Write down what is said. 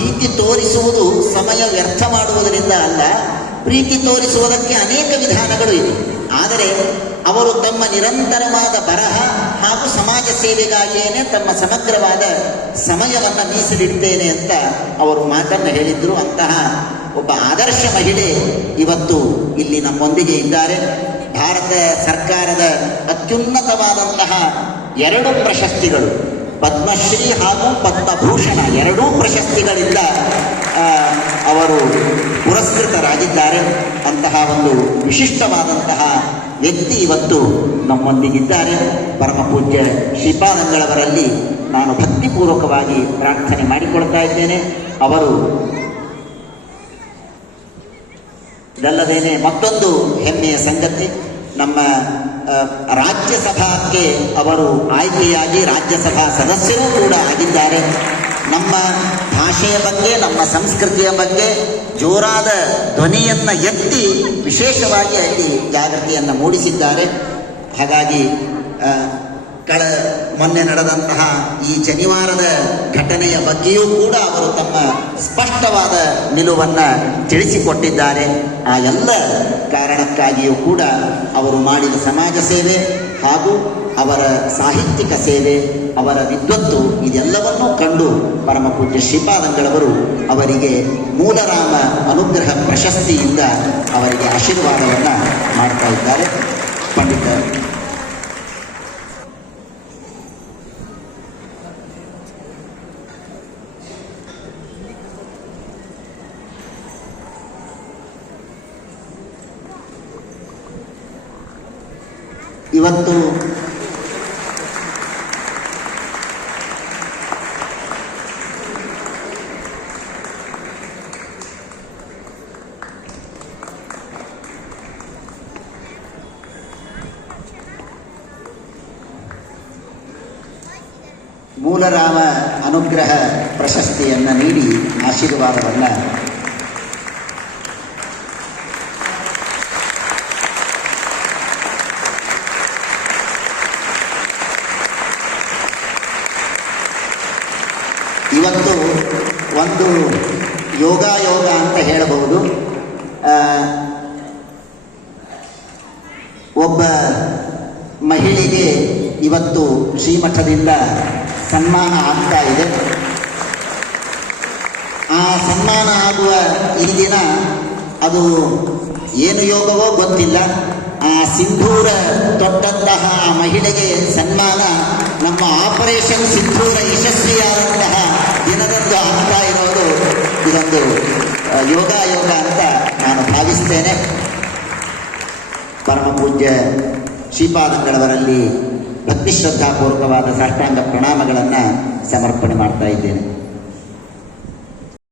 ಪ್ರೀತಿ ತೋರಿಸುವುದು ಸಮಯ ವ್ಯರ್ಥ ಮಾಡುವುದರಿಂದ ಅಲ್ಲ, ಪ್ರೀತಿ ತೋರಿಸುವುದಕ್ಕೆ ಅನೇಕ ವಿಧಾನಗಳು ಇವೆ. ಆದರೆ ಅವರು ತಮ್ಮ ನಿರಂತರವಾದ ಬರಹ ಹಾಗೂ ಸಮಾಜ ಸೇವೆಗಾಗಿಯೇ ತಮ್ಮ ಸಮಗ್ರವಾದ ಸಮಯವನ್ನು ಮೀಸಲಿಡ್ತೇನೆ ಅಂತ ಅವರು ಮಾತನ್ನು ಹೇಳಿದ್ರು. ಅಂತಹ ಒಬ್ಬ ಆದರ್ಶ ಮಹಿಳೆ ಇವತ್ತು ಇಲ್ಲಿ ನಮ್ಮೊಂದಿಗೆ ಇದ್ದಾರೆ. ಭಾರತ ಸರ್ಕಾರದ ಅತ್ಯುನ್ನತವಾದಂತಹ 2 ಪ್ರಶಸ್ತಿಗಳು, ಪದ್ಮಶ್ರೀ ಹಾಗೂ ಪದ್ಮಭೂಷಣ, 2 ಪ್ರಶಸ್ತಿಗಳಿಂದ ಅವರು ಪುರಸ್ಕೃತರಾಗಿದ್ದಾರೆ. ಅಂತಹ ಒಂದು ವಿಶಿಷ್ಟವಾದಂತಹ ವ್ಯಕ್ತಿ ಇವತ್ತು ನಮ್ಮೊಂದಿಗಿದ್ದಾರೆ. ಪರಮ ಪೂಜ್ಯ ಶ್ರೀಪಾದಂಗಳವರಲ್ಲಿ ನಾನು ಭಕ್ತಿಪೂರ್ವಕವಾಗಿ ಪ್ರಾರ್ಥನೆ ಮಾಡಿಕೊಳ್ತಾ ಇದ್ದೇನೆ. ಅವರು ಇದಲ್ಲದೇನೆ ಮತ್ತೊಂದು ಹೆಮ್ಮೆಯ ಸಂಗತಿ, ನಮ್ಮ ರಾಜ್ಯಸಭಾಕ್ಕೆ ಅವರು ಆಯ್ಕೆಯಾಗಿ ರಾಜ್ಯಸಭಾ ಸದಸ್ಯರೂ ಕೂಡ ಆಗಿದ್ದಾರೆ. ನಮ್ಮ ಭಾಷೆಯ ಬಗ್ಗೆ, ನಮ್ಮ ಸಂಸ್ಕೃತಿಯ ಬಗ್ಗೆ ಜೋರಾದ ಧ್ವನಿಯನ್ನು ಎತ್ತಿ ವಿಶೇಷವಾಗಿ ಅಲ್ಲಿ ಜಾಗೃತಿಯನ್ನು ಮೂಡಿಸಿದ್ದಾರೆ. ಹಾಗಾಗಿ ಮೊನ್ನೆ ನಡೆದಂತಹ ಈ ಶನಿವಾರದ ಘಟನೆಯ ಬಗ್ಗೆಯೂ ಕೂಡ ಅವರು ತಮ್ಮ ಸ್ಪಷ್ಟವಾದ ನಿಲುವನ್ನು ತಿಳಿಸಿಕೊಟ್ಟಿದ್ದಾರೆ. ಆ ಎಲ್ಲ ಕಾರಣಕ್ಕಾಗಿಯೂ ಕೂಡ ಅವರು ಮಾಡಿದ ಸಮಾಜ ಸೇವೆ ಹಾಗೂ ಅವರ ಸಾಹಿತ್ಯಿಕ ಸೇವೆ, ಅವರ ವಿದ್ವತ್ತು, ಇದೆಲ್ಲವನ್ನೂ ಕಂಡು ಪರಮ ಪೂಜ್ಯ ಶ್ರೀಪಾದಂಗಳವರು ಅವರಿಗೆ ಮೂಲರಾಮ ಅನುಗ್ರಹ ಪ್ರಶಸ್ತಿಯಿಂದ ಅವರಿಗೆ ಆಶೀರ್ವಾದವನ್ನು ಮಾಡ್ತಾ ಇದ್ದಾರೆ. ಪಂಡಿತ ಇವತ್ತು ಮೂಲರಾಮ ಅನುಗ್ರಹ ಪ್ರಶಸ್ತಿಯನ್ನು ನೀಡಿ ಆಶೀರ್ವಾದವನ್ನು ಇವತ್ತು ಒಂದು ಯೋಗ ಅಂತ ಹೇಳಬಹುದು. ಒಬ್ಬ ಮಹಿಳೆಗೆ ಇವತ್ತು ಶ್ರೀಮಠದಿಂದ ಸನ್ಮಾನ ಆಗ್ತಾ ಇದೆ. ಆ ಸನ್ಮಾನ ಆಗುವ ಈ ದಿನ ಅದು ಏನು ಯೋಗವೋ ಗೊತ್ತಿಲ್ಲ. ಆ ಸಿಂಧೂರ ತೊಟ್ಟಂತಹ ಆ ಮಹಿಳೆಗೆ ಸನ್ಮಾನ ನಮ್ಮ ಆಪರೇಷನ್ ಸಿಂಧೂರ ಯಶಸ್ವಿಯಾದಂತಹ ದಿನದಂದು ಆಗ್ತಾ ಇರೋದು ಇದೊಂದು ಯೋಗ ಅಂತ ನಾನು ಭಾವಿಸ್ತೇನೆ. ಪರಮ ಪೂಜ್ಯ ಶ್ರೀಪಾದಂಗಳವರಲ್ಲಿ ಭಕ್ತಿ ಶ್ರದ್ಧಾಪೂರ್ವಕವಾದ ಸಾಷ್ಟಾಂಗ ಪ್ರಣಾಮಗಳನ್ನು ಸಮರ್ಪಣೆ ಮಾಡ್ತಾ ಇದ್ದೇನೆ.